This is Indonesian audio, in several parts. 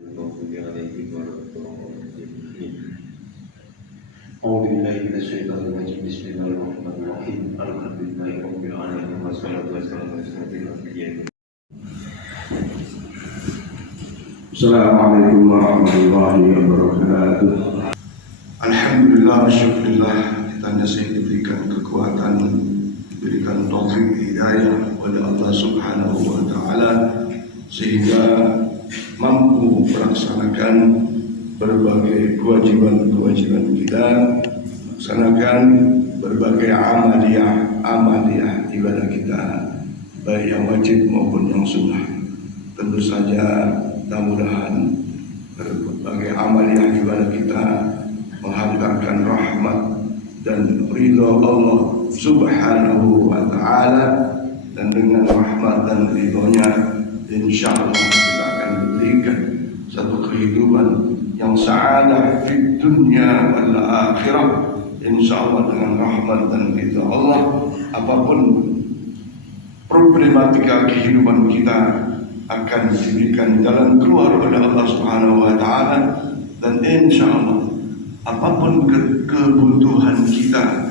أعوذ بالله من الشيطان الرجيم بسم الله الرحمن الرحيم الحمد لله رب العالمين والصلاة والسلام على أشرف الأنبياء. Assalamualaikum warahmatullahi wabarakatuh. Alhamdulillah, syukurillah, kita saya diberikan kekuatan, diberikan taufik hidayah oleh Allah Subhanahu wa Ta'ala sehingga mampu melaksanakan berbagai kewajiban-kewajiban kita, melaksanakan berbagai amaliyah ibadah kita, baik yang wajib maupun yang sunnah. Tentu saja mudah-mudahan berbagai amaliyah ibadah kita menghantarkan rahmat dan ridha Allah Subhanahu wa Ta'ala, dan dengan rahmat dan ridhonya insyaallah kita akan diberikan satu kehidupan yang sa'adah di dunia wal akhirah insyaallah. Dengan rahmat dan ridha Allah, apapun problematika kehidupan kita akan diberikan jalan keluar oleh Allah Subhanahu wa Ta'ala, dan insyaallah apapun kebutuhan kita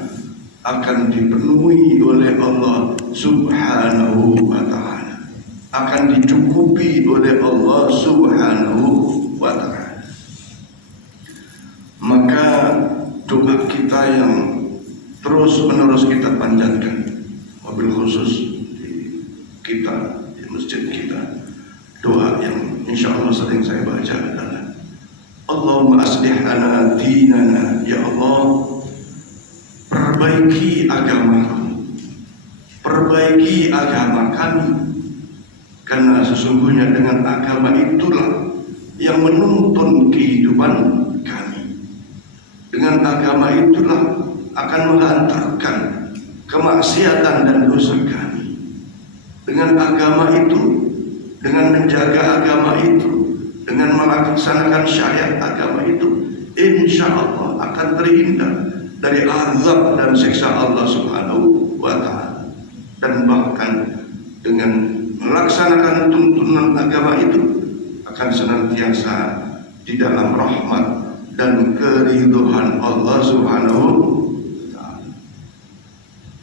akan dipenuhi oleh Allah Subhanahu wa Ta'ala, akan dicukupi oleh Allah Subhanahu wa Ta'ala. Maka doa kita yang terus menerus kita panjatkan, wabil khusus di kita, di masjid kita, doa yang insyaallah sering saya baca adalah Allahumma aslih lana dinana, ya Allah perbaiki agama kami, perbaiki agama kami, karena sesungguhnya dengan agama itulah yang menuntun kehidupan kami. Dengan agama itulah akan menghantarkan kemaksiatan dan dosa kami. Dengan agama itu, dengan menjaga agama itu, dengan melaksanakan syariat agama itu, insya Allah akan terhindar dari azab dan siksa Allah Subhanahu wa Ta'ala. Dan bahkan dengan melaksanakan tuntunan agama itu akan senantiasa di dalam rahmat dan keridhaan Allah Subhanahu wa Ta'ala.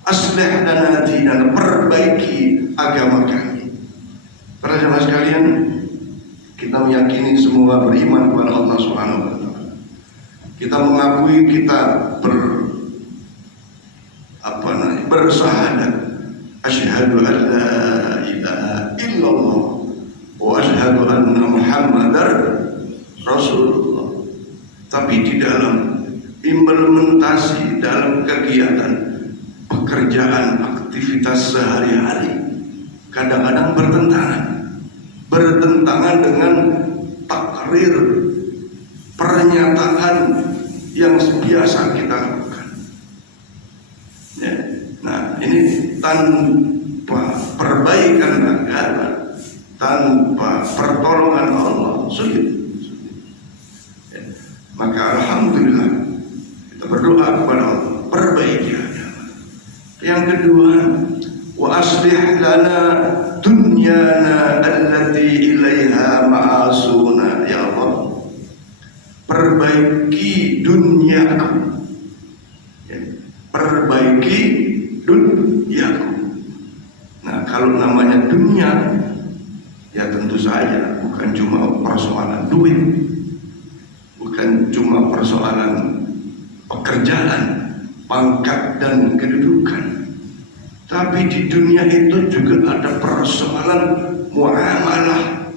Aslih lana dinana, perbaiki agama kami. Para jemaah sekalian, kita meyakini semua beriman kepada Allah Subhanahu wa Ta'ala. Kita mengakui kita bersyahadat asyhadu an la ilaha illallah wa asyhadu anna Muhammadar Rasulullah. Tapi di dalam implementasi, dalam kegiatan pekerjaan, aktivitas sehari-hari, kadang-kadang bertentangan dengan takrir, pernyataan yang biasa kita lakukan. Ya. Nah, ini tanpa perbaikan agama, tanpa pertolongan Allah, sulit. Ya. Maka alhamdulillah kita berdoa kepada Allah, perbaiki agama. Yang kedua, wa aslih lana dunyana allati ilaiha ma'asuna, ya Allah perbaiki duniaku, ya, perbaiki duniaku. Nah, kalau namanya dunia, ya tentu saja bukan cuma persoalan duit, bukan cuma persoalan pekerjaan, pangkat dan kedudukan. Tapi di dunia itu juga ada persoalan muamalah,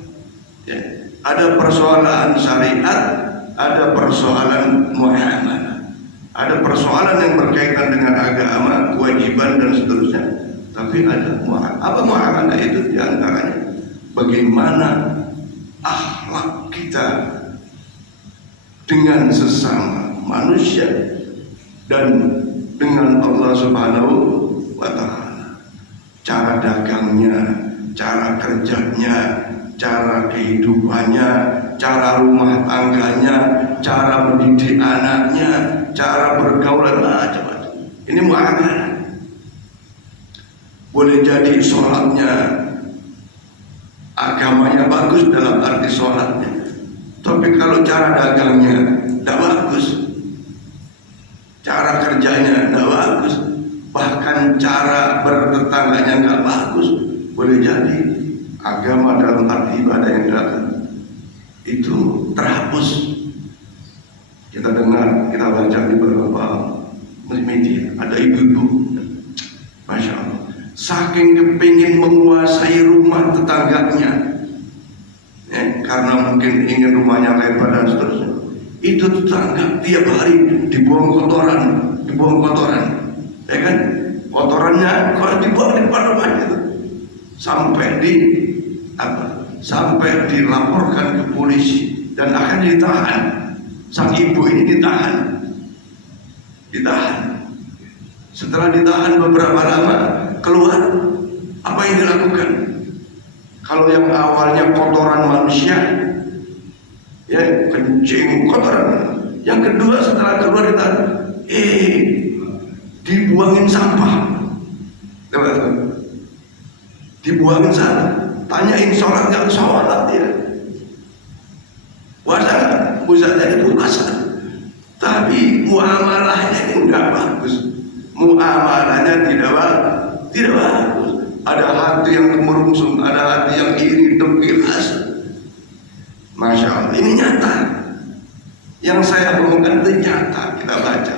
ya. Ada persoalan syariat, ada persoalan muamalah, ada persoalan yang berkaitan dengan agama, kewajiban dan seterusnya. Tapi ada muamalah. Apa muamalah itu? Diantaranya bagaimana akhlak kita dengan sesama manusia dan dengan Allah Subhanahu wa Ta'ala. Cara dagangnya, cara kerjanya, cara kehidupannya, cara rumah tangganya, cara mendidik anaknya, cara bergaul, macam-macam. Ini muamalah. Boleh jadi sholatnya agamanya bagus dalam arti sholatnya, Tapi kalau cara dagangnya tidak bagus, cara kerjanya tidak bagus, bahkan cara bertetangganya nggak bagus, boleh jadi agama dalam arti ibadah yang datang itu terhapus. Kita dengar, kita baca di beberapa media, ada ibu-ibu, Masya Allah, saking kepingin menguasai rumah tetangganya, karena mungkin ingin rumahnya lebar dan seterusnya, itu tetangga tiap hari dibuang kotoran, ya kan? Kotorannya kalau dibuang di depan rumahnya itu sampai dilaporkan ke polisi dan akan ditahan. Sang ibu ini ditahan. Setelah ditahan beberapa lama, keluar, apa yang dilakukan? Kalau yang awalnya kotoran manusia, ya kencing kotoran. Yang kedua setelah keluar ditahan, dibuangin sampah. Dibuangin sampah. Tanyain sholat nggak sholat ya. Puasa jadi puasa, tapi muamalahnya ini nggak bagus. Muamalahnya tidak bagus. Ada hati yang kemerungsung, ada hati yang iri, dengki, hasad. Masya Allah, ini nyata. Yang saya omongkan itu nyata, kita baca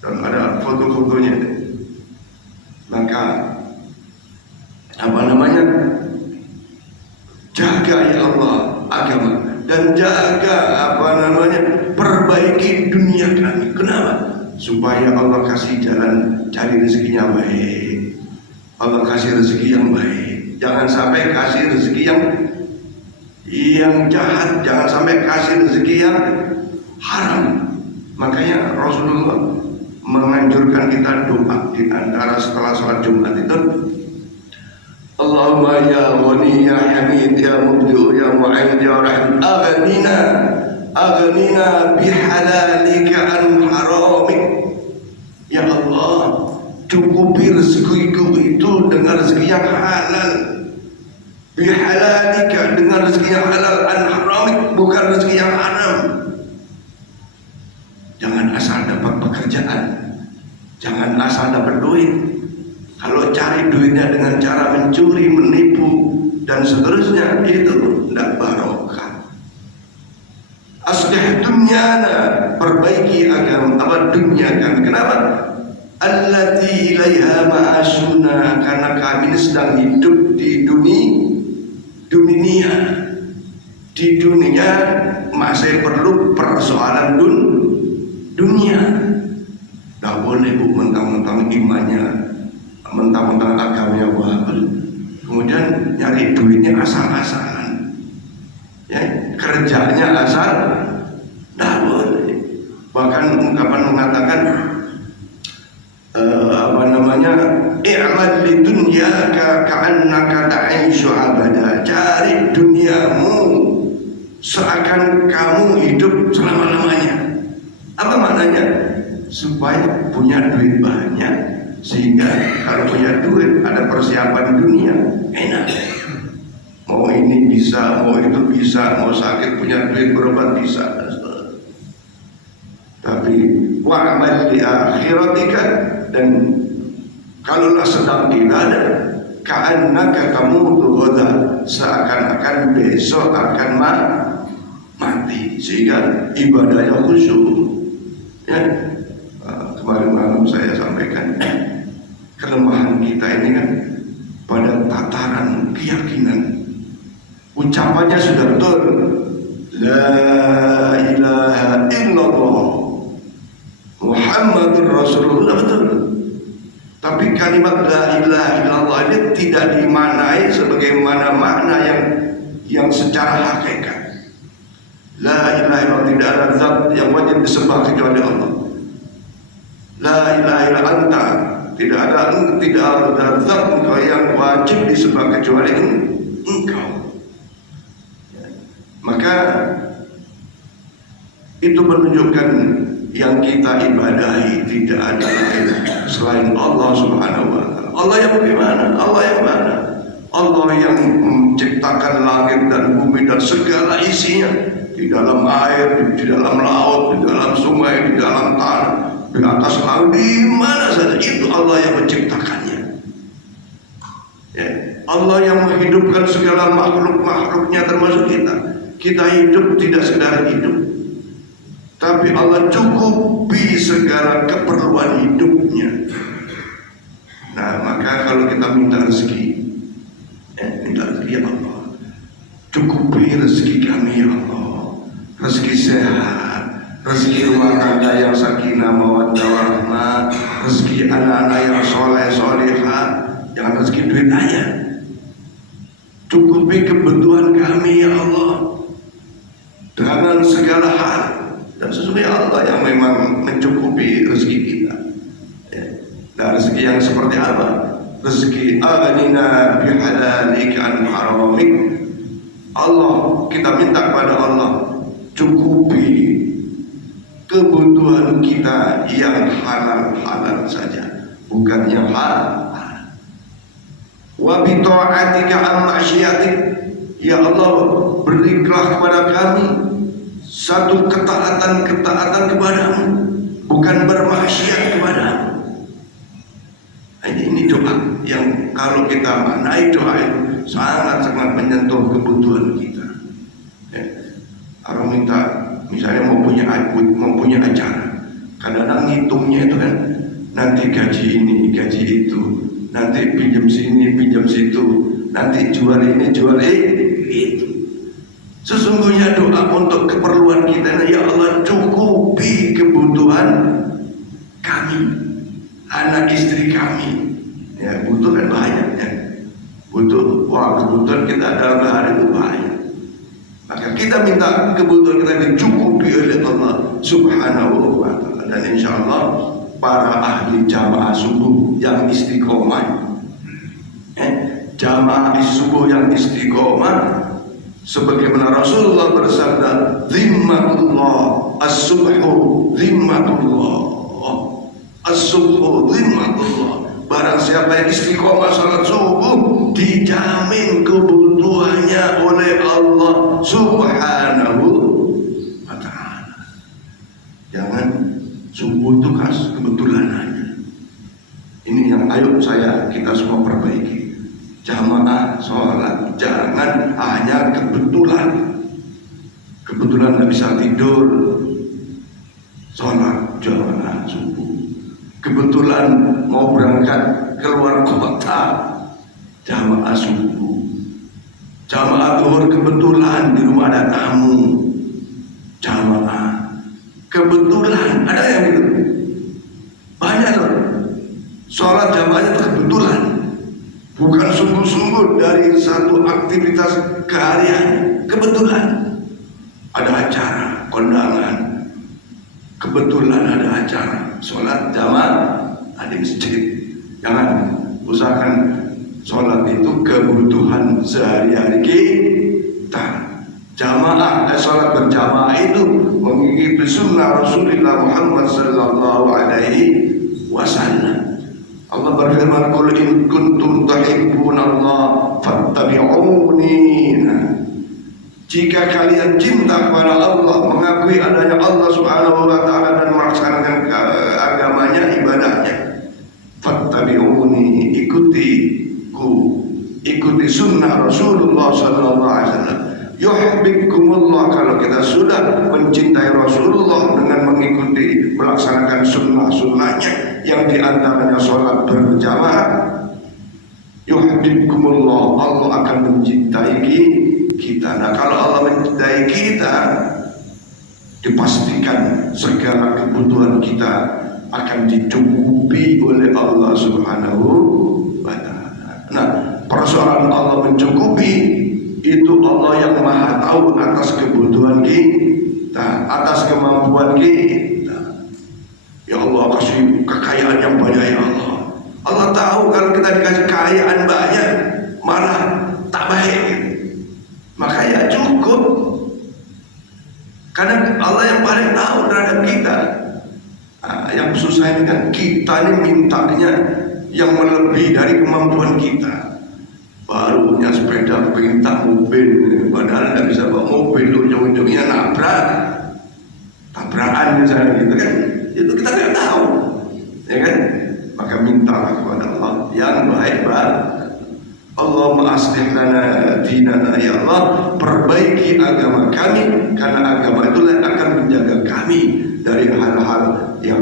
dan ada foto-fotonya. Maka jaga ya Allah agama. Dan jaga perbaiki dunia kami. Kenapa? Supaya Allah kasih jalan cari rezekinya baik. Allah kasih rezeki yang baik. Jangan sampai kasih rezeki yang jahat. Jangan sampai kasih rezeki yang haram. Makanya Rasulullah menganjurkan kita doa di antara setelah sholat Jumat itu, Allahumma ya Ghani ya Hamid ya Mubdi'u ya Mu'ayyid ya Rahim aghnina bihalalika an haramik. Ya Allah, cukupi rezekiku itu dengan rezeki yang halal. Bihalalika, dengan rezeki yang halal, an haramik, bukan rezeki yang haram. Jangan asal dapat pekerjaan, jangan asal dapat duit. Kalau cari duitnya dengan cara mencuri, menipu dan seterusnya, itu tidak barokah. Aslih dunyana, perbaiki agama dunia kami. Kenapa? Allati ilaiha ma'asuna, karena kami sedang hidup di dunia. Di dunia masih perlu persoalan dunia. Tidak boleh mentang-mentang imannya, mentang-mentang agamanya bagus, kemudian nyari duitnya asal-asalan, ya, kerjanya asal, tidak boleh. Bahkan ungkapan mengatakan i'mal li dunyaka ka'annaka ta'ishu abada. Cari duniamu seakan kamu hidup selama-lamanya. Apa maknanya? Supaya punya duit banyak, sehingga kalau punya duit ada persiapan dunia, enak. Mau ini bisa, mau itu bisa, mau sakit punya duit berobat bisa. Tapi wa'amal li akhiratika, dan kalaulah sedang ibadah, ka'annaka tamutu ghadan, seakan-akan besok akan mati, sehingga ibadahnya khusyuk. Ya, kemarin malam saya sampaikan kelemahan kita ini kan pada tataran keyakinan. Ucapannya sudah betul, la ilaha illallah Muhammadur Rasulullah, betul. Tapi kalimat la ilaha illallah ini tidak dimaknai sebagaimana makna yang secara hakikat. La ilaha illallah, tidak ada zat yang wajib disembah kecuali Allah. La ilaha illa anta, tidak ada zat engkau yang wajib disembah kecuali engkau. Maka itu menunjukkan yang kita ibadahi tidak ada lain selain Allah Subhanahu wa ta'ala. Allah yang bagaimana? Allah yang mana? Allah yang menciptakan langit dan bumi dan segala isinya, di dalam air, di dalam laut, di dalam sungai, di dalam tanah, di atas laut, di mana saja, itu Allah yang menciptakannya. Ya, Allah yang menghidupkan segala makhluk-makhluknya termasuk kita. Kita hidup tidak sekedar hidup, tapi Allah cukupi segala keperluan hidupnya. Nah, maka kalau kita minta rezeki, minta rezeki ya Allah, cukupi rezeki kami ya Allah, rezeki sehat, rezeki rumah tangga yang sakinah mawaddah warahmah, rezeki anak-anak yang soleh solehah, jangan rezeki duit aja. Cukupi kebutuhan kami ya Allah dengan segala hal, dan sesungguhnya Allah yang memang mencukupi rezeki kita. Nah, rezeki yang seperti apa? Rezeki aghnina bihalalika an haramik. Allah, kita minta kepada Allah cukupi kebutuhan kita yang halal-halal saja, bukan yang haram. Wa bi ta'atika an ma'syiatik. Ya Allah, berilah kepada kami satu ketaatan kepadamu, bukan bermaksiat kepadamu. Ini doa yang kalau kita maknai doa itu sangat-sangat menyentuh kebutuhan kita. Orang minta, misalnya mau punya acara, kadang-kadang ngitungnya itu kan, nanti gaji ini, gaji itu, nanti pinjam sini, pinjam situ, nanti jual ini, jual itu. Sesungguhnya doa untuk keperluan kita, ya Allah cukupi kebutuhan kami, anak istri kami. Ya, butuh kan banyak ya. Butuh, kebutuhan kita dalam hari itu banyak. Maka kita minta kebutuhan kita dicukupi oleh Allah Subhanahu wa ta'ala. Dan insya Allah para ahli jamaah subuh yang istiqomah, jamaah subuh yang istiqomah, sebagaimana Rasulullah bersabda, zimmatullah as-subhu zimmatullah, as-subhu zimmatullah. Barang siapa yang istiqomah salat subuh, dijamin kebutuhannya oleh Allah Subhanahu wa ta'ala. Jangan subuh itu khas kebetulan aja. Ini yang ayo kita semua perbaiki. Jamaah sholat jangan hanya kebetulan. Kebetulan nggak bisa tidur, sholat jamaah subuh. Kebetulan mau berangkat keluar kota, jamaah subuh. Jamaah zuhur kebetulan di rumah ada tamu, jamaah. Kebetulan ada yang gitu, banyak loh. Sholat jamaahnya kebetulan, bukan sungguh-sungguh dari satu aktivitas keharian. Kebetulan ada acara kondangan, kebetulan ada acara sholat jamaah ada masjid. Jangan usahakan sholat itu kebutuhan sehari-hari kita. Jamaah, sholat berjamaah itu mengikuti sunnah Rasulullah Muhammad sallallahu alaihi wasallam. Allah berfirman, "Qul in kuntum tuhibbunallah fattabi'uni." Jika kalian cinta kepada Allah, mengakui adanya Allah Subhanahu wa ta'ala dan melaksanakan agamanya, ibadahnya, fattabi'uni, ikuti sunnah Rasulullah sallallahu alaihi wasallam. Yuhibbukumullah, kalau kita sudah mencintai Rasulullah dengan mengikuti melaksanakan sunnah-sunnahnya yang diantaranya sholat berjamaah, yuhibbukumullah, Allah akan mencintai kita. Nah, kalau Allah mencintai kita, dipastikan segala kebutuhan kita akan dicukupi oleh Allah Subhanahu wa ta'ala. Nah, persoalan Allah mencukupi itu Allah yang maha tahu atas kebutuhan kita, atas kemampuan kita. Ya Allah, kasih kekayaan yang banyak ya Allah. Allah tahu kalau kita dikasih kekayaan banyak malah tak baik. Maka ya cukup, karena Allah yang paling tahu terhadap kita. Yang susah ini kan kita ini mintanya yang melebihi dari kemampuan kita. baru punya sepeda pinta mobil, padahal tidak bisa bawa mobil, ujung-ujungnya tabrakan misalnya gitu kan, itu kita tidak tahu, ya kan? Maka mintalah kepada Allah yang baik. Allahumma aslih lana dinana, ya Allah, perbaiki agama kami, karena agama itulah yang akan menjaga kami dari hal-hal yang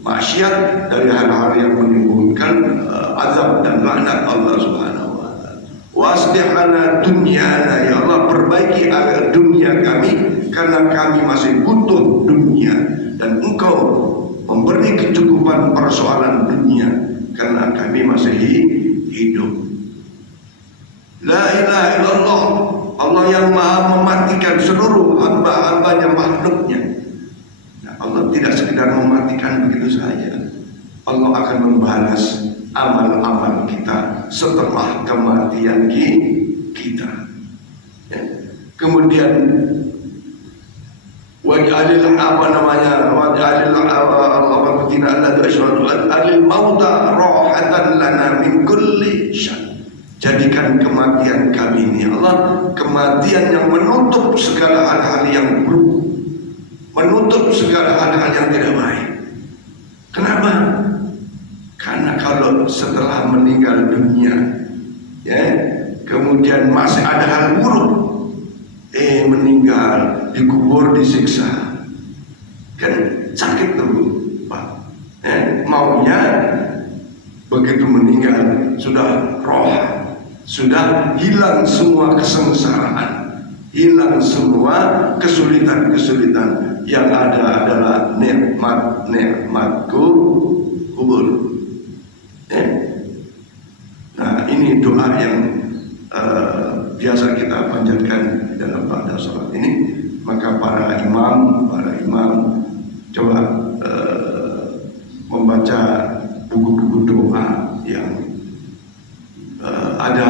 maksiat, dari hal-hal yang menimbulkan azab dan laknat Allah Subhanahu wa taala. Waslih lana dunyana, ya Allah, perbaiki dunia kami, karena kami masih butuh dunia, dan Engkau memberi kecukupan persoalan dunia karena kami masih hidup. La ilaha illallah, Allah yang maha mematikan seluruh hamba-hambanya, makhluknya. Nah, Allah tidak sekedar mematikan begitu saja, Allah akan membalas amal-amal kita setelah kematian kita. Ya. Kemudian waj'alil mauta rahatan lana min kulli syarr. Jadikan kematian kami ini, Allah, kematian yang menutup segala hal-hal yang buruk, menutup segala hal-hal yang tidak baik. Kenapa? Karena kalau setelah meninggal dunia, ya, kemudian masih ada hal buruk, meninggal, dikubur, disiksa, kan sakit tuh, Pak. Maunya begitu meninggal sudah roh, sudah hilang semua kesengsaraan, hilang semua kesulitan-kesulitan, yang ada adalah nikmat kubur. Nah, ini doa yang biasa kita panjatkan dalam pada salat ini. Maka para imam coba membaca buku-buku doa yang ada,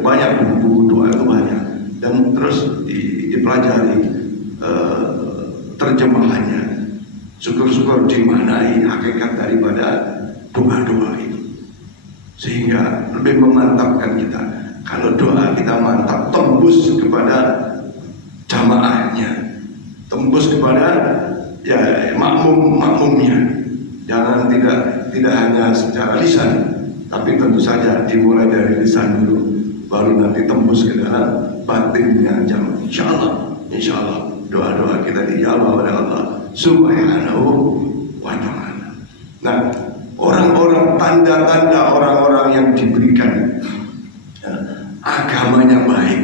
banyak buku-buku doa itu banyak, dan terus dipelajari terjemahannya. Syukur-syukur dimaknai hakikat daripada doa-doa itu, sehingga lebih memantapkan kita. Kalau doa kita mantap, tembus kepada jamaahnya, tembus kepada ya makmumnya. Jangan tidak hanya secara lisan, tapi tentu saja dimulai dari lisan dulu, baru nanti tembus ke dalam batinnya jamaah. Insyaallah doa-doa kita dijawab oleh Allah Subhanahu wa ta'ala. Nah, orang-orang, tanda-tanda orang-orang yang diberikan agamanya baik,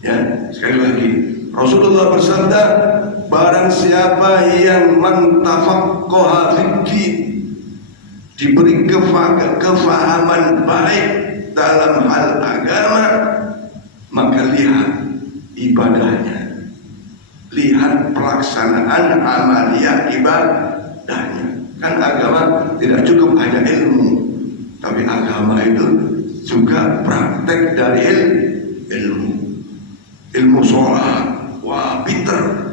ya, sekali lagi Rasulullah bersabda, barang siapa yang mantafaqqaha fid-din, diberi kefahaman baik dalam hal agama, maka lihat ibadahnya, lihat pelaksanaan amaliyah ibadahnya. Kan agama tidak cukup hanya ilmu, tapi agama itu juga praktek dari ilmu sholat. Wah, pinter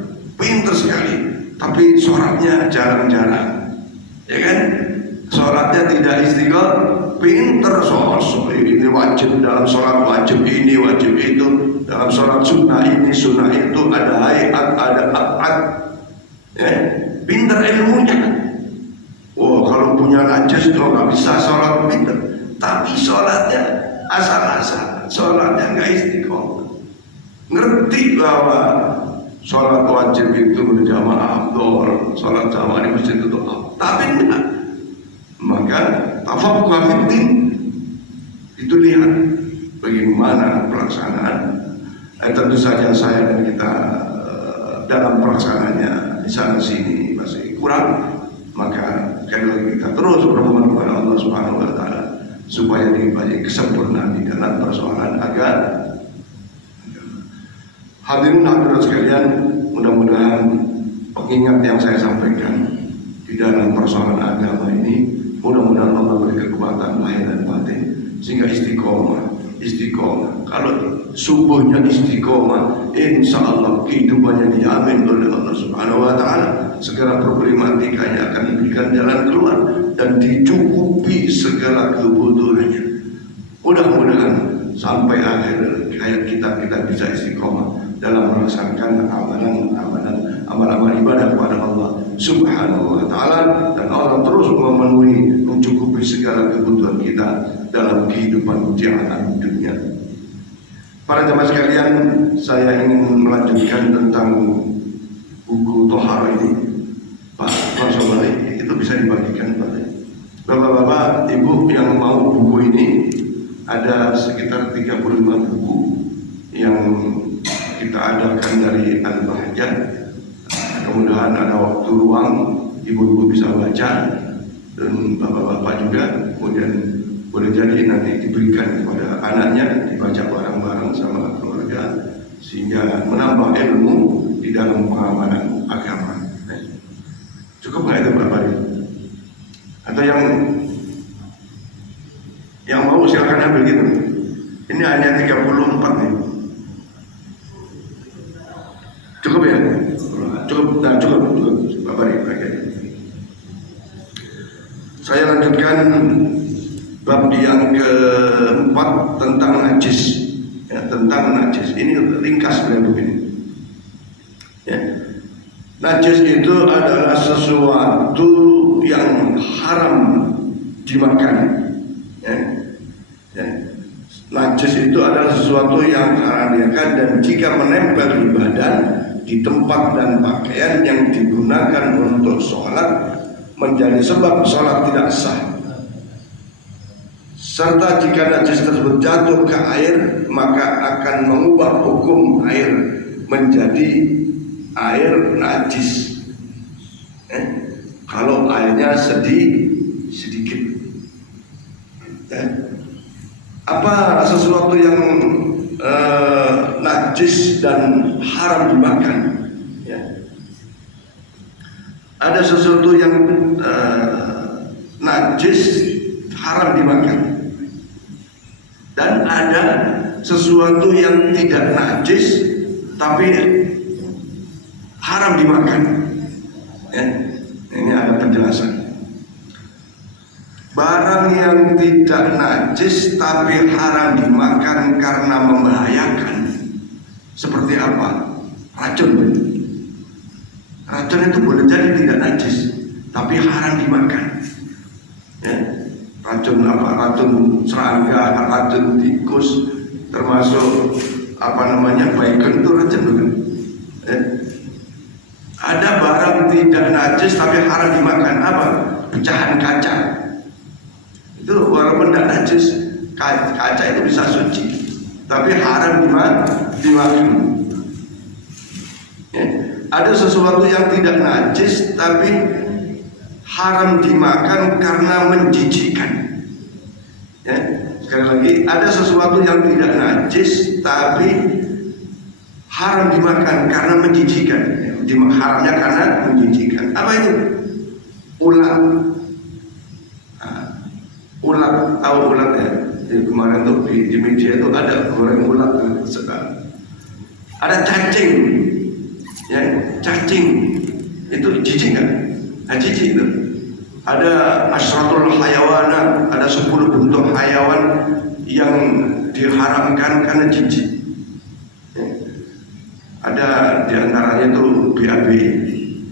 sekali, tapi sholatnya jarang-jarang, ya kan? Sholatnya tidak istiqomah, pinter sholat ini wajib, dalam sholat wajib ini, wajib itu, dalam sholat sunnah ini, sunnah itu, ada hayat, ada abad, ya, pinter ilmunya. Wah, kalau punya najis kalau nggak bisa sholat, pinter, tapi sholatnya asal-asalan, sholatnya nggak istiqomah. Ngerti bahwa sholat wajib itu berjamaah afdol, sholat jamaah di masjid itu tapi enggak. Maka tafaqquh fiddin itu lihat bagaimana pelaksanaan. Tentu saja saya dan kita dalam pelaksanaannya di sana sini masih kurang. Maka sekali kita terus bermohon kepada Allah Subhanahu wa taala supaya diberi kesempurnaan di dalam persoalan agama. Hadirin hadirat sekalian, mudah-mudahan pengingat yang saya sampaikan di dalam persoalan agama ini, mudah-mudahan Allah beri kekuatan lahir dan batin sehingga istiqomah. Kalau subuhnya istiqomah, insya Allah kehidupannya dijamin oleh Allah Subhanahu wa taala. Segala problematikanya akan diberikan jalan keluar dan dicukupi segala kebutuhannya. Mudah-mudahan sampai akhir hayat kita bisa istiqomah dalam melaksanakan amalan ibadah kepada Allah Subhanahu wa taala, dan Allah terus memenuhi, mencukupi segala kebutuhan kita dalam kehidupan di alam dunia. Para jemaah sekalian, saya ingin melanjutkan tentang buku Tohara ini. Pak Sobari, itu bisa dibagikan Pak. Bapak-bapak, ibu yang mau buku ini, ada sekitar 35 buku yang kita adakan dari Al-Bahjah. Kemudian ada waktu luang, ibu-ibu bisa baca, dan bapak-bapak juga. Kemudian boleh jadi nanti diberikan kepada anaknya, dibaca bareng-bareng sama keluarga, sehingga menambah ilmu di dalam pengamalan agama. Cukup nggak itu Bapak? Atau yang mau silakan ambil gitu. Ini hanya 34 nih. Cukup ya? Cukup, nah, cukup Bapak bagian. Saya lanjutkan bab yang keempat tentang najis. Ya, tentang najis. Ini ringkas begini. Ya. Najis itu adalah sesuatu yang haram dimakan. Ya. Ya. Najis itu adalah sesuatu yang haram dimakan, dan jika menempel di badan, di tempat dan pakaian yang digunakan untuk sholat, menjadi sebab sholat tidak sah. Serta jika najis tersebut jatuh ke air, maka akan mengubah hukum air menjadi air najis. Kalau airnya sedikit. Apa sesuatu yang najis dan haram dimakan? Ya. Ada sesuatu yang najis haram dimakan, dan ada sesuatu yang tidak najis tapi haram dimakan. Ya. Ini ada penjelasan. Barang yang tidak najis tapi haram dimakan karena membahayakan, seperti apa? Racun. Racun itu boleh jadi tidak najis tapi haram dimakan. Ya. Racun apa? Racun serangga, racun tikus, termasuk baygon itu racun bukan? Ya. Ada barang tidak najis tapi haram dimakan, apa? Pecahan kaca. Itu walaupun tidak najis, kaca itu bisa suci, tapi haram dimakan. Ya. Ada sesuatu yang tidak najis tapi haram dimakan karena menjijikkan. Ya. Sekali lagi, ada sesuatu yang tidak najis tapi haram dimakan karena menjijikkan. Haramnya karena menjijikkan. Apa itu? Ulat. Ulat, tahu ulat ya? Kemarin tuh di media itu ada goreng ulat sedang. Ada cacing, ya, cacing itu jijik kan? Nah, jijik itu. Ada asratul hayawana, ada 10 bentuk hayawan yang diharamkan karena jijik. Ya. Ada diantaranya itu BAB,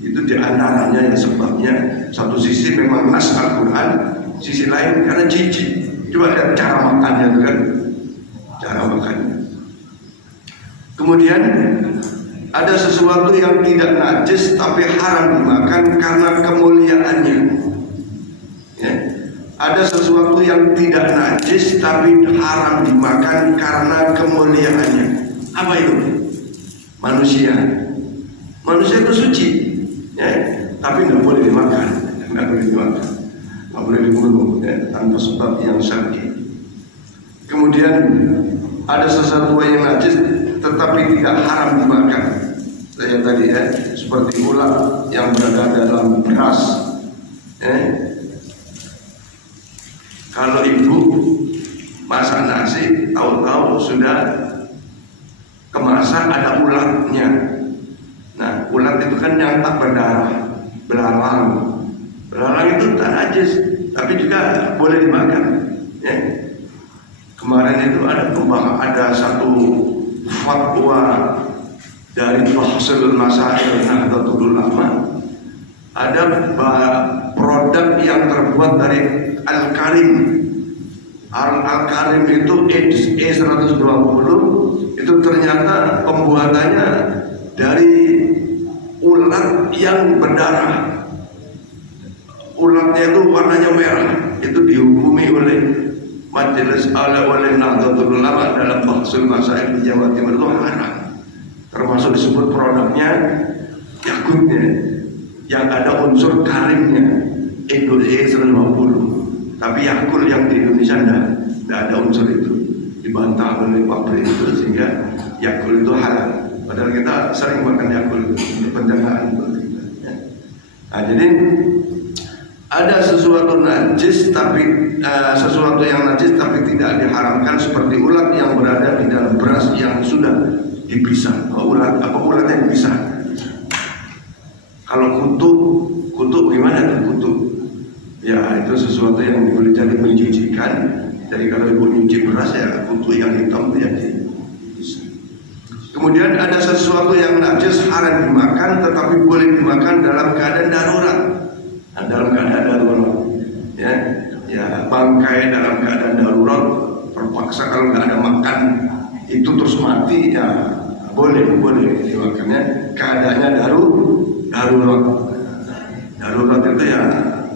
itu diantaranya yang sebabnya satu sisi memang nas Al-Quran, sisi lain karena jijik. Coba lihat cara makannya itu kan, cara makannya. Kemudian ada sesuatu yang tidak najis tapi haram dimakan karena kemuliaannya. Ya. Ada sesuatu yang tidak najis tapi haram dimakan karena kemuliaannya. Apa itu? Manusia. Manusia itu suci, ya, tapi nggak boleh dimakan, nggak boleh dimakan. Nggak boleh dibunuh, ya, tanpa sebab yang syar'i. Kemudian ada sesuatu yang najis tetapi tidak haram dimakan. Saya tadi ya, seperti ulat yang berada dalam beras. Kalau ibu masak nasi, tahu-tahu sudah kemasan ada ulatnya. Nah, ulat itu kan yang tak berdarah, belalang. Belalang itu tak najis, tapi juga boleh dimakan. Ya. kemarin itu ada satu fatwa dari Bahsul Masail Nahdlatul Ulama, ada produk yang terbuat dari Al-Karim. Al-Karim itu E120 itu ternyata pembuatannya dari ulat yang berdarah. Ulatnya itu warnanya merah. Itu dihukumi oleh Majelis oleh Nahdlatul Ulama dalam Bahsul Masail di Jawa Timur itu haram. Termasuk disebut produknya Yakutnya yang ada unsur karimnya E120. Tapi Yakul yang di Indonesia tidak ada unsur itu, dibantah oleh pabrik itu sehingga Yakul itu halal. Padahal kita sering makan Yakul itu untuk penjagaan kita. Ya. Nah, jadi ada sesuatu najis tapi sesuatu yang najis tapi tidak diharamkan seperti ulat yang berada di dalam beras yang sudah dipisah. Ulat yang dipisah? Kalau kutu gimana tuh kutu? Ya itu sesuatu yang boleh jadi menjijikan. Jadi kalau ibu nyuci beras ya kutu yang hitam itu jadi bisa. Kemudian ada sesuatu yang najis haram dimakan tetapi boleh dimakan dalam keadaan darurat. Nah, dalam keadaan darurat, ya bangkai dalam keadaan darurat terpaksa kalau nggak ada makan itu terus mati ya boleh dimakannya. Keadaannya darurat. Darurat itu ya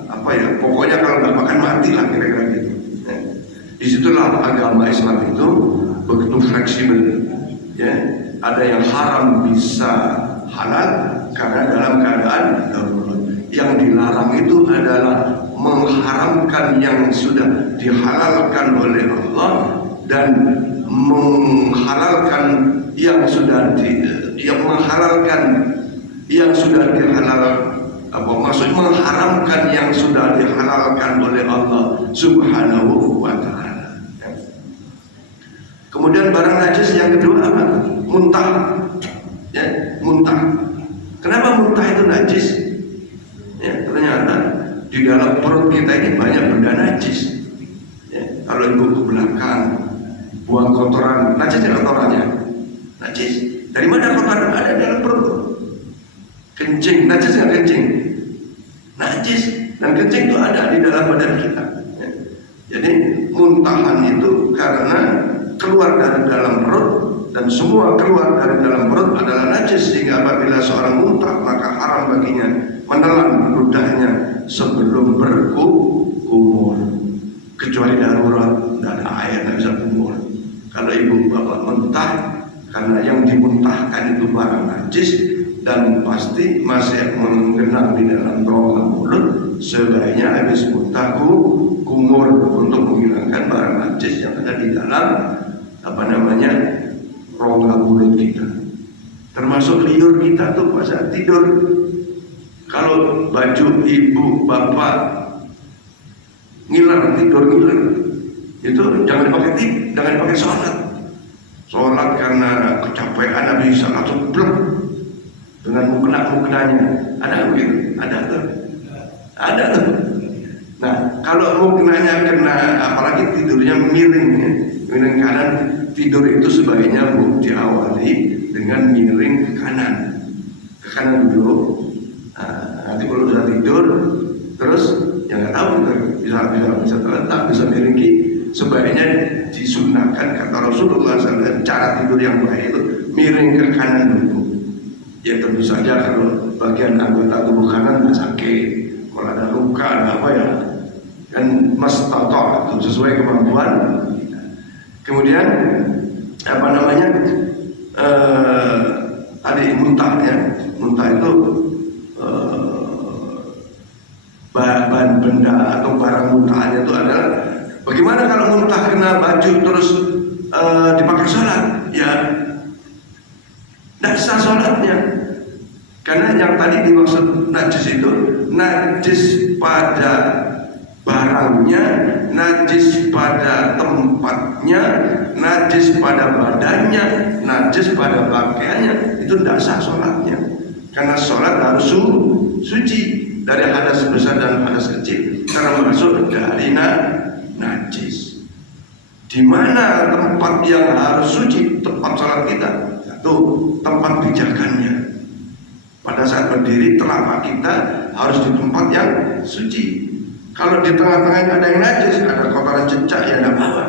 apa ya? Pokoknya kalau nggak makan mati lah kira-kira gitu. Ya. Disitulah agama Islam itu begitu fleksibel. Ya, ada yang haram bisa halal karena dalam keadaan darurat. Yang dilarang itu adalah mengharamkan yang sudah dihalalkan oleh Allah dan menghalalkan yang sudah menghalalkan yang sudah mengharamkan yang sudah dihalalkan oleh Allah Subhanahu wa ta'ala. Kemudian barang najis yang kedua apa? Muntah. Ya, muntah. Kenapa muntah itu najis? Ya, ternyata di dalam perut kita ini banyak benda najis. Ya, kalau ibu ke belakang buang kotoran, najis tidak kotorannya? Najis. Dari mana kotoran ada dalam perut? Kencing, najis nggak kencing? Najis. Dan kencing itu ada di dalam badan kita. Ya. Jadi muntahan itu karena keluar dari dalam perut dan semua keluar dari dalam perut adalah najis, sehingga apabila seorang muntah maka haram baginya menelan ludahnya sebelum berkumur, kecuali darurat dan ada air tidak bisa kumur. Kalau ibu bapak muntah karena yang dimuntahkan itu barang najis dan pasti masih menggenang di dalam rongga mulut, sebaiknya habis muntah kumur untuk menghilangkan barang najis yang ada di dalam rongga mulut kita. Termasuk liur kita tuh pas saat tidur. Kalau baju ibu bapak tidur ngiler, itu jangan pakai sholat karena kecapean habis sholat blok dengan mukena-mukenanya. Ada begitu? Ada tuh. Nah, kalau mukenanya kena, apalagi tidurnya miring kanan, tidur itu sebaiknya diawali dengan miring ke kanan dulu. Nanti kalau sudah tidur terus ya nggak tahu bisa terletak, bisa miring, sebaiknya disunahkan kata Rasulullah SAW, cara tidur yang baik itu miring ke kanan dulu. Ya tentu saja kalau bagian anggota tubuh kanan nggak sakit, kalau ada luka ada apa ya kan mastato sesuai kemampuan. Kemudian tadi muntah itu bahan benda atau barang muntahannya itu adalah bagaimana kalau muntah kena baju terus dipakai sholat, ya tidak sah sholatnya, karena yang tadi dimaksud najis itu najis pada barangnya, najis pada tempatnya, najis pada badannya, najis pada pakaiannya, itu tidak sah sholatnya, karena sholat harus suci dari hadas besar dan hadas kecil, karena masuk dari najis. Di mana tempat yang harus suci, tempat sholat kita? Satu, tempat pijakannya. Pada saat berdiri, telapak kita harus di tempat yang suci. Kalau di tengah-tengahnya ada yang najis, ada kotoran cecak, ya tidak apa-apa.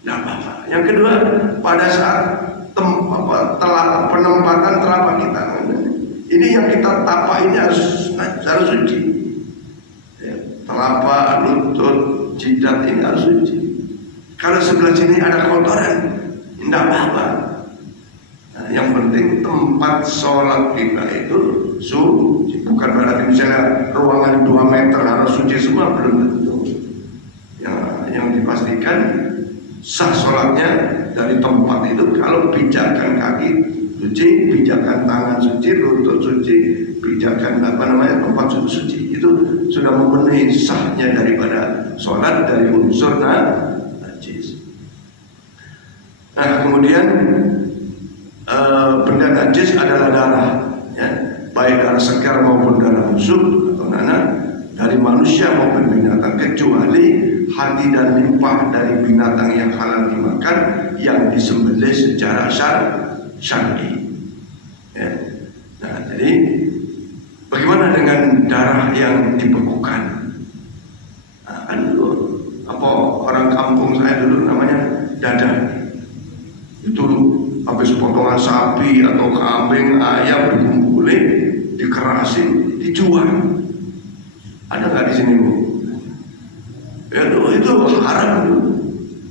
Tidak apa-apa. Yang kedua, pada saat penempatan telapak kita, ini yang kita tapak ini harus suci. Ya, telapak, lutut, jidat ini harus suci. Kalau sebelah sini ada kotoran, tidak apa-apa. Nah, yang penting tempat sholat kita itu suci. Bukan berarti misalnya ruangan 2 meter harus suci semua, belum tentu. Yang dipastikan sah sholatnya dari tempat itu kalau pijakan kaki suci, pijakan tangan suci, lutut suci, pijakan tempat suci. Itu sudah memenuhi sahnya daripada sholat dari unsur najis. Nah, kemudian benda najis adalah darah, ya, baik darah segar maupun darah busuk atau nanah dari manusia maupun binatang, kecuali hati dan limpah dari binatang yang halal dimakan yang disembelih secara syar'i. Ya. Nah, jadi bagaimana dengan darah yang dibekukan? Nah, kan dulu orang kampung saya dulu namanya dadar. Itu habis potongan sapi atau kambing, ayam dikumpulin, dikerasin, dijual. Ada nggak di sini, Bu? Ya, itu haram,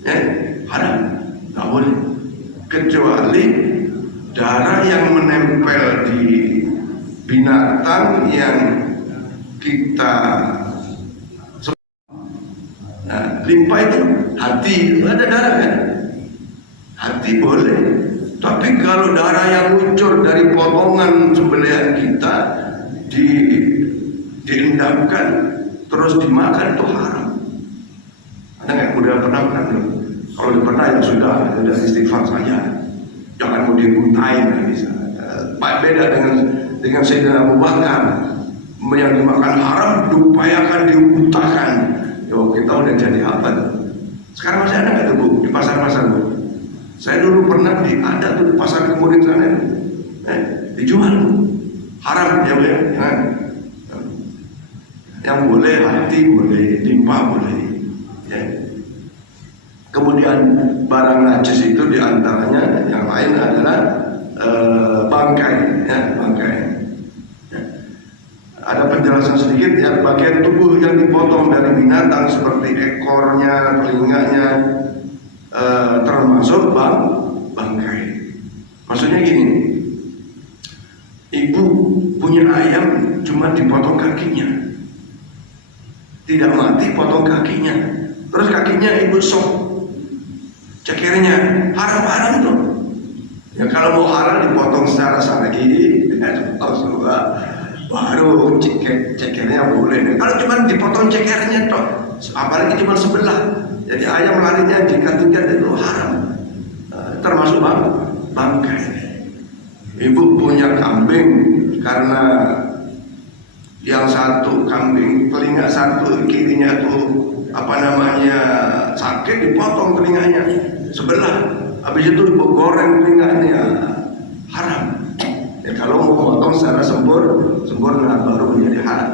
ya, haram, nggak boleh. Kecuali darah yang menempel di binatang yang kita. Nah, limpah itu hati, ada darah kan? Hati boleh. Tapi kalau darah yang muncul dari potongan sembelihan kita diendapkan terus dimakan, itu haram. Ada nggak? Udah pernah belum? Kalau udah pernah ya sudah istighfar saja. Jangan mau dimuntahin bisa. Beda dengan Sayyidina Abu Bakar yang dimakan haram diupayakan diutahkan. Yo, kita udah jadi apa? Sekarang masih ada nggak tuh, Bu, di pasar-pasar, Bu? Saya dulu pernah ada tuh di pasar Kemudian sana, dijual, haram ya, Bu, ya. Yang boleh hati boleh, limpah boleh, ya. Kemudian barang najis itu diantaranya yang lain adalah bangkai, ya, bangkai. Ya. Ada penjelasan sedikit, ya, bagian tubuh yang dipotong dari binatang seperti ekornya, telinganya, termasuk bangkai. Maksudnya gini, ibu punya ayam cuma dipotong kakinya, tidak mati, potong kakinya, terus kakinya ibu sok cekernya, haram tuh. Ya kalau mau halal dipotong secara syar'i dengan Rasulullah, baru cekernya boleh. Kalau cuma dipotong cekernya toh, apalagi cuma sebelah, jadi ayam larinya jika-jika itu haram, termasuk bangkai. Ibu punya kambing, karena yang satu kambing telinga satu kirinya tuh sakit, dipotong telinganya sebelah. Habis itu ibu goreng telinganya, haram. Ya, kalau mau potong secara sempurna baru menjadi halal.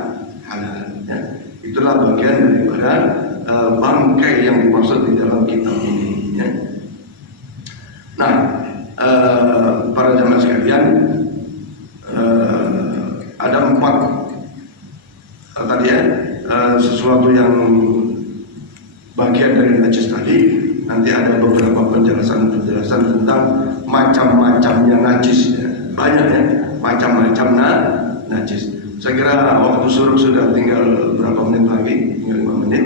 Ya. Itulah bagian daripada bangkai yang dimaksud di dalam kitab ini. Ya. Nah, para jamaah sekalian, ada 4 tadi, ya, sesuatu yang bagian dari najis tadi. Nanti ada beberapa penjelasan tentang macam-macamnya najis, ya. Banyak, ya, macam-macam najis. Saya kira waktu suruh sudah tinggal berapa menit lagi, tinggal 5 menit.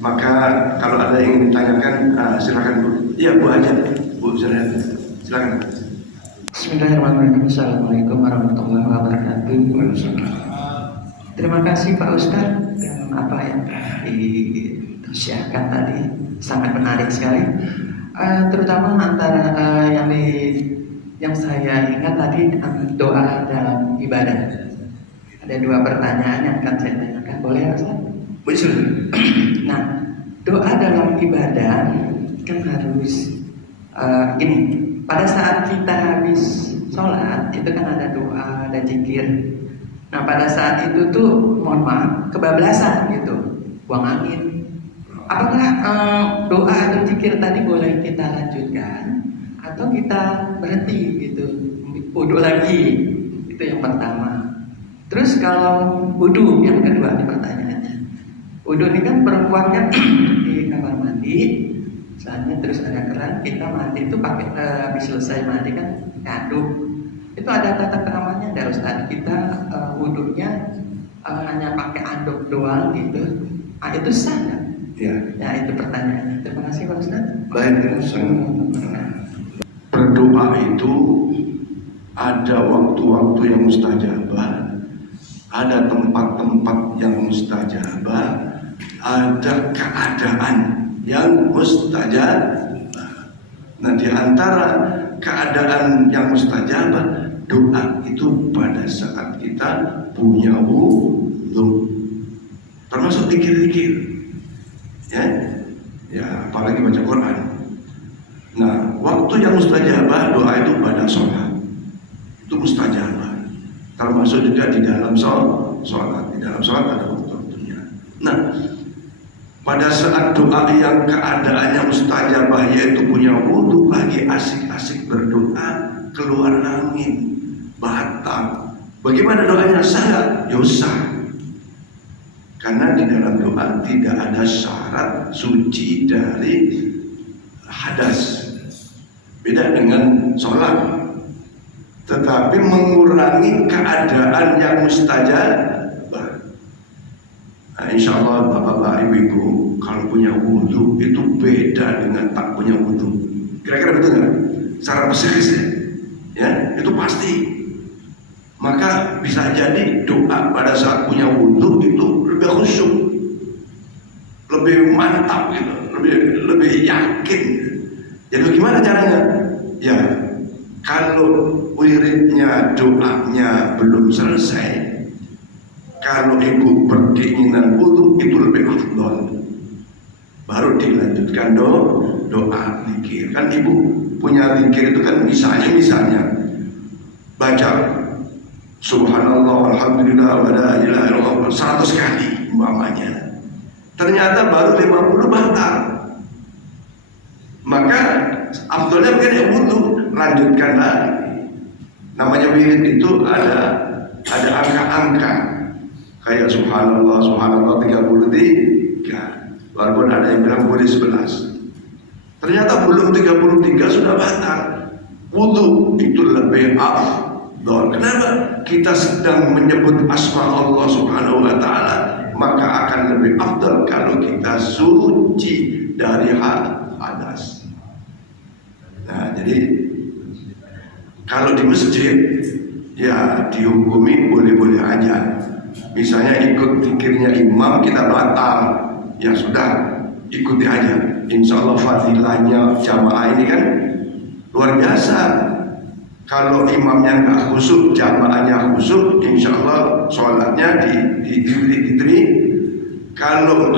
Maka kalau ada yang ditanyakan, silakan, Bu. Iya, Bu aja, Bu, silakan. Bismillahirrahmanirrahim. Assalamualaikum warahmatullahi wabarakatuh. Terima kasih Pak Ustadz dengan apa yang disiarkan tadi, sangat menarik sekali. Terutama antara yang saya ingat tadi doa dalam ibadah. Ada 2 pertanyaan yang akan saya tanyakan, boleh ya Ustaz? Nah, doa dalam ibadah kan harus gini. Pada saat kita habis sholat itu kan ada doa, ada zikir. Nah pada saat itu tuh mohon maaf kebablasan gitu, buang angin. Apakah doa atau zikir tadi boleh kita lanjutkan atau kita berhenti gitu, wudhu lagi? Itu yang pertama. Terus kalau wudhu yang kedua nih pertanyaannya. Wudhu ini kan perempuan kan di kamar mandi. Misalnya terus ada keran, kita mandi itu pakai habis selesai mandi kan ngaduk. Itu ada tata keramanya dari Ustaz. Kita wudhunya hanya pakai anduk doang gitu. Itu sah nggak? Ya. Ya itu pertanyaannya. Terima kasih Pak Ustaz. Baik, berdoa itu ada waktu-waktu yang mustajabah, ada tempat-tempat yang mustajabah, ada keadaan yang mustajabah. Nah di antara keadaan yang mustajabah, doa itu pada saat kita punya wudhu, termasuk zikir-zikir, ya apalagi baca Quran. Nah waktu yang mustajabah doa itu pada sholat, itu mustajabah, termasuk juga di dalam sholat. Di dalam sholat ada waktu-waktunya. Nah pada saat doa yang keadaannya mustajabah yaitu punya wudhu, lagi asik-asik berdoa, keluar angin, batal. Bagaimana doanya? Sah? Ya sah. Karena di dalam doa tidak ada syarat suci dari hadas. Beda dengan sholat. Tetapi mengurangi keadaan yang mustajabah. Nah, insya Allah bapak-bapak ibu-ibu kalau punya wudhu itu beda dengan tak punya wudhu. Kira-kira betul nggak? Secara psikis ya, itu pasti. Maka bisa jadi doa pada saat punya wudhu itu lebih khusyuk, lebih mantap gitu, lebih yakin. Jadi bagaimana caranya? Ya, kalau wiridnya doanya belum selesai, kalau ibu berkeinginan wudhu itu lebih afdol, baru dilanjutkan doa zikir. Kan ibu punya zikir itu kan misalnya baca subhanallah alhamdulillah wa la ilaha illallah 100 kali umpamanya, ternyata baru 50 batal, maka afdolnya mungkin ya wudhu, lanjutkan lagi. Namanya wirid itu ada angka-angka. Kayak subhanallah 33, walaupun ada yang bilang boleh 11. Ternyata belum 33 sudah batal. Wudhu itu lebih afdal. Kenapa? Kita sedang menyebut asma Allah subhanahu wa ta'ala, maka akan lebih afdal kalau kita suci dari hadas. Nah jadi kalau di masjid ya dihukumi boleh-boleh aja. Misalnya ikut zikirnya imam kita batal, ya sudah ikuti aja. Insya Allah fadilahnya jamaah ini kan luar biasa. Kalau imamnya nggak khusyuk, jamaahnya khusyuk, insya Allah sholatnya diterima. Kalau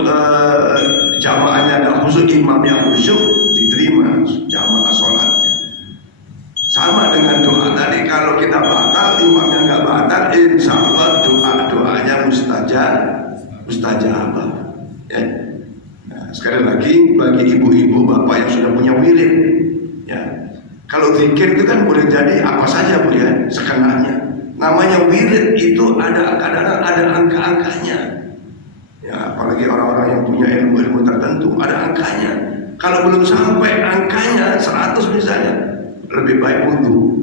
jamaahnya nggak khusyuk, imamnya khusyuk, diterima jamaah sholatnya. Sama dengan doa tadi, kalau kita batal, imamnya nggak batal, insya Allah doanya mustajabah. Ya. Nah, sekali lagi bagi ibu-ibu bapak yang sudah punya wirid, ya, kalau zikir itu kan boleh jadi apa saja bu ya, sekenanya. Namanya wirid itu kadang-kadang ada angka-angkanya. Ya, apalagi orang-orang yang punya ilmu tertentu ada angkanya. Kalau belum sampai angkanya 100 misalnya, lebih baik wudhu.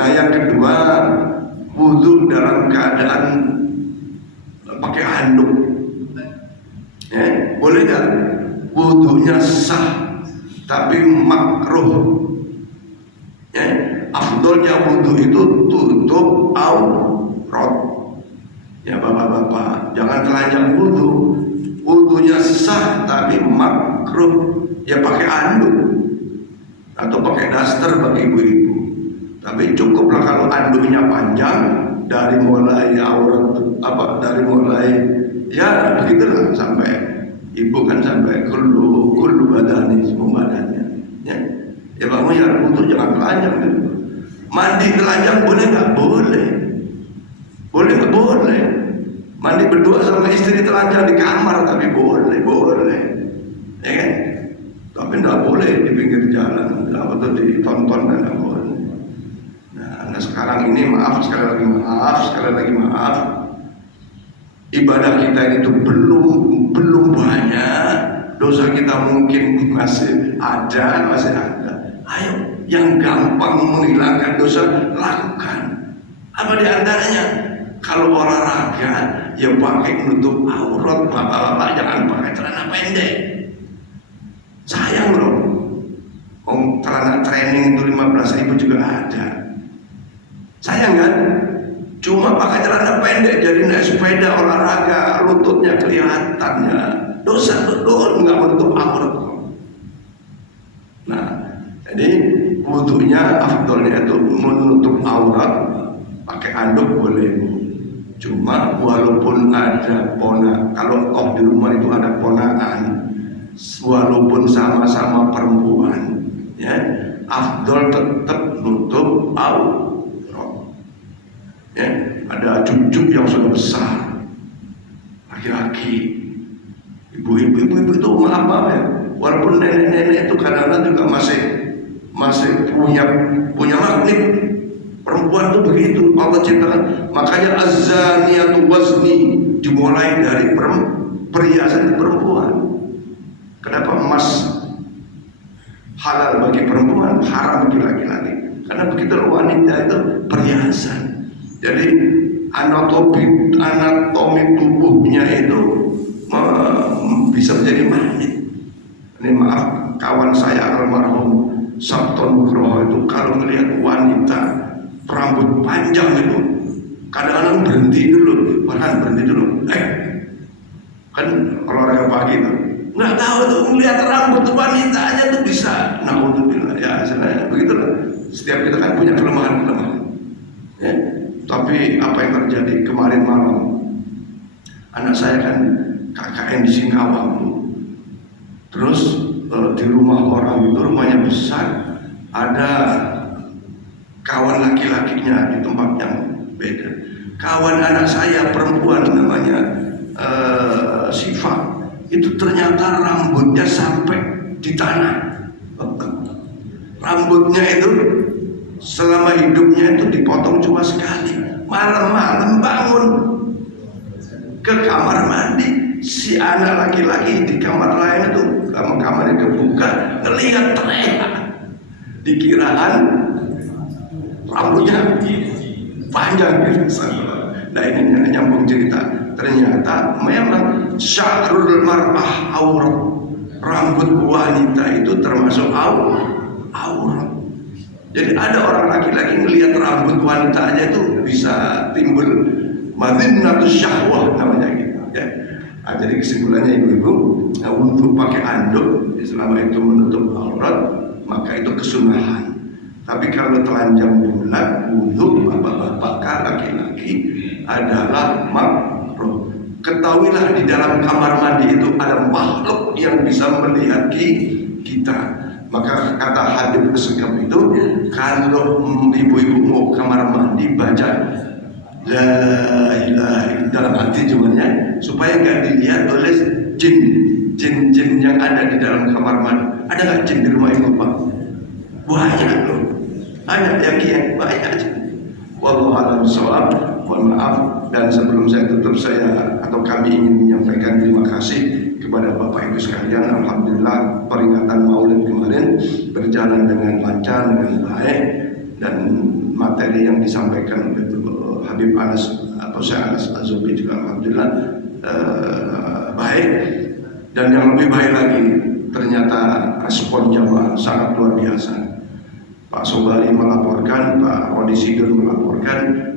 Nah yang kedua, wudhu dalam keadaan pakai handuk. Boleh gak? Wudhunya sah, tapi makruh. Afdolnya wudhu itu tutup aurat. Ya bapak-bapak, jangan telanjang wudhu. Wudhunya sah, tapi makruh. Ya pakai handuk atau pakai daster bagi ibu-ibu. Tapi cukuplah kalau anduknya panjang, dari mulai aurat dari mulai ya begitulah sampai Ibu kan sampai kullu badani, semua badannya. Ya kamu ya wudu jangan telanjang gitu. Mandi telanjang boleh nggak? Boleh. Boleh nggak? Boleh. Mandi berdua sama istri telanjang di kamar tapi boleh. Ya kan? Tapi nggak boleh di pinggir jalan, atau ditonton dan nggak boleh. Nah sekarang ini sekali lagi maaf. Ibadah kita itu belum banyak, dosa kita mungkin masih ada. Ayo, yang gampang menghilangkan dosa lakukan. Apa di antaranya? Kalau olahraga, ya pakai menutup aurat. Bapak-bapak jangan pakai celana pendek. Sayang loh. Celana training itu 15.000 juga ada. Sayang kan? Cuma pakai celana pendek jadi naik sepeda olahraga, lututnya kelihatannya. Dosa betul, nggak menutup aurat. Nah, jadi wudunya afdolnya itu menutup aurat, pakai anduk boleh. Cuma walaupun ada kalau di rumah itu ada ponakan, walaupun sama-sama perempuan, ya afdol tetap nutup aurat. Ya, ada cucu yang sudah besar, laki-laki, ibu-ibu itu maaf ya, walaupun nenek-nenek itu kadang-kadang juga masih punya magnet. Perempuan itu begitu Allah ciptakan. Makanya az-zaniyatu wazni dimulai dari perhiasan perempuan. Kenapa emas halal bagi perempuan, haram bagi laki-laki? Karena begitu wanita itu perhiasan. Jadi anatomi tubuhnya itu bisa menjadi magnet. Ini maaf, kawan saya almarhum Sabton Nugroho itu kalau melihat wanita rambut panjang itu kadang-kadang berhenti dulu. Kan olahraga pagi itu nggak tahu tuh melihat rambut wanita aja tuh bisa. Naudzubillah ya, sebenarnya begitulah. Setiap kita kan punya kelemahan. Ya. Tapi apa yang terjadi kemarin malam, anak saya kan KKN di Singkawang, terus di rumah orang itu rumahnya besar, ada kawan laki-lakinya di tempat yang beda. Kawan anak saya perempuan namanya Siva, itu ternyata rambutnya sampai di tanah. Rambutnya itu selama hidupnya itu dipotong cuma sekali. Malam-malam bangun ke kamar mandi, si anak laki-laki di kamar lain itu kamarnya kebuka, ngelihat teriak, dikiraan rambutnya panjang gitu. Nah ini nyambung cerita. Ternyata memang sya'rul mar'ah aurat. Rambut wanita itu termasuk aurat. Jadi ada orang laki-laki ngelihat rambut wanita aja itu bisa timbul madinnatus syahwah namanya gitu ya. Nah, jadi kesimpulannya ibu-ibu, untuk pakai anduk selama itu menutup aurat maka itu kesunahan. Tapi kalau telanjang bulat untuk bapak-bapak laki-laki adalah makruh. Ketahuilah di dalam kamar mandi itu ada makhluk yang bisa melihat kita. Maka kata Habib Segaf itu, kalau ibu-ibu mau kamar mandi baca la ilaha illallah dalam hati cumannya supaya nggak dilihat oleh jin yang ada di dalam kamar mandi. Ada nggak jin di rumah ibu Pak? Banyak loh. Ada yang banyak. Wallahu a'lam bishawab. Mohon maaf, dan sebelum saya tutup, saya atau kami ingin menyampaikan terima kasih kepada Bapak Ibu sekalian. Alhamdulillah peringatan Maulid kemarin berjalan dengan lancar, dengan baik, dan materi yang disampaikan oleh Habib Anas atau Syekh Anas Az-Zubi juga alhamdulillah baik. Dan yang lebih baik lagi, ternyata respon jamaah sangat luar biasa. Pak Sobari melaporkan, Pak Rodi Sidur melaporkan,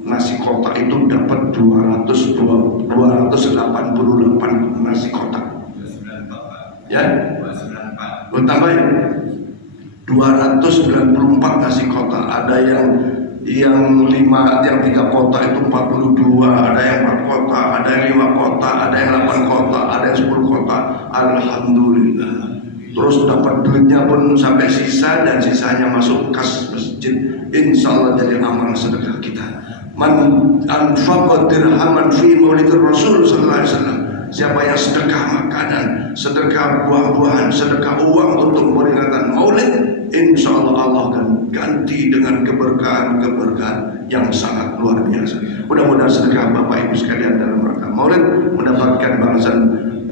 nasi kotak itu dapat 288 nasi kotak. Ya? Tambah ya? 294 nasi kotak. Ada yang yang 3 kota itu 42, ada yang 4 kota, ada yang 5 kota, ada yang 8 kota, ada yang 10 kota. Alhamdulillah. Terus dapat duitnya pun sampai sisa, dan sisanya masuk kas masjid. Insya Allah jadi amal sedekah kita. Man anfaqa dirhaman fi maulidir Rasul sallallahu alaihi wasallam. Siapa yang sedekah makanan, sedekah buah-buahan, sedekah uang untuk peringatan maulid, insya Allah Allah akan ganti dengan keberkahan-keberkahan yang sangat luar biasa. Mudah-mudahan sedekah Bapak Ibu sekalian dalam rangka maulid mendapatkan balasan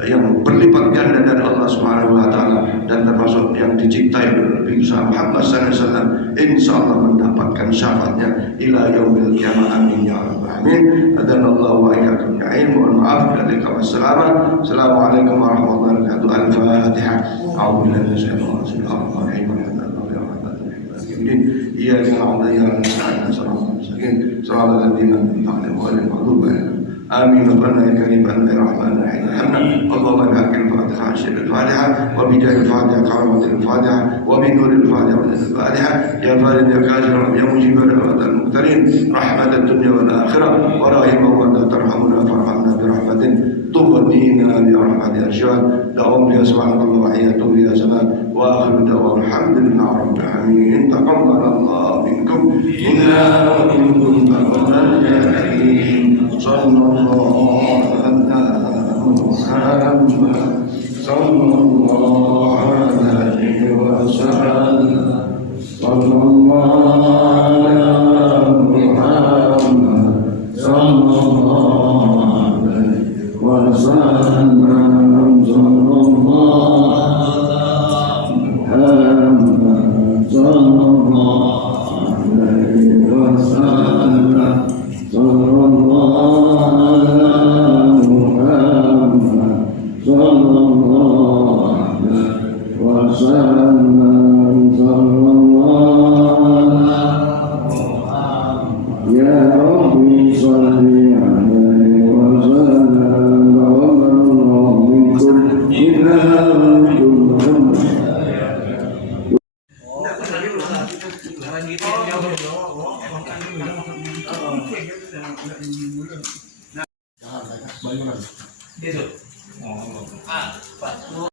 yang berlipat ganda dari Allah Subhanahu wa taala, dan termasuk yang diciptai oleh Nabi Muhammad sallallahu alaihi wasallam, insyaallah mendapatkan syafaatnya ila yaumil qiyamah. Amin ya rabbal alamin. Adanallahu wa iyyakum ya'in. Mohon maaf dari wassalamu. Assalamualaikum warahmatullahi wabarakatuh. Al-Fatihah. A'udzubillahi minasyaitonir rajim. Iyyaka na'budu wa iyyaka nasta'in. Shiratal ladzina an'amta 'alaihim ghairil maghdubi 'alaihim. آمين. ربنا يا كريم أنت الرحمن الرحيم ارحمنا. اللهم بحق الفاتحة شر الفاتحة وبجاه الفاتحة كرامة الفاتحة وبنور الفاتحة الفاتحة يا فارد يا كاشف يا مجيب دعوات المقترين رحمة الدنيا والآخرة ورحم من لا ترحمنا فارحمنا برحمة تغنينا برحمة أرشاد. دعوهم يا سبحانك الله وحياتهم يا سلام وآخر دعوهم الحمد لله رب العالمين. تقبل الله منكم إنا ومنكم تقبل الجاهلين. صلى الله على محمد صلى الله عليه وسلم. صلى الله على محمد صلى الله عليه وسلم. صلى الله على محمد صلى الله عليه وسلم. صلى Dia tuh. Oh,